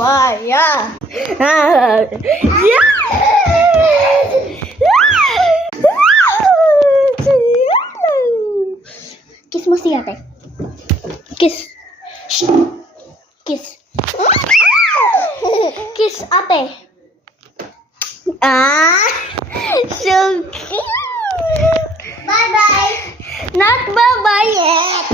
Why? Yeah. Kiss mo si ate. Kiss. Shh. Kiss. Kiss ate. So cute. Bye-bye. Not bye-bye yet.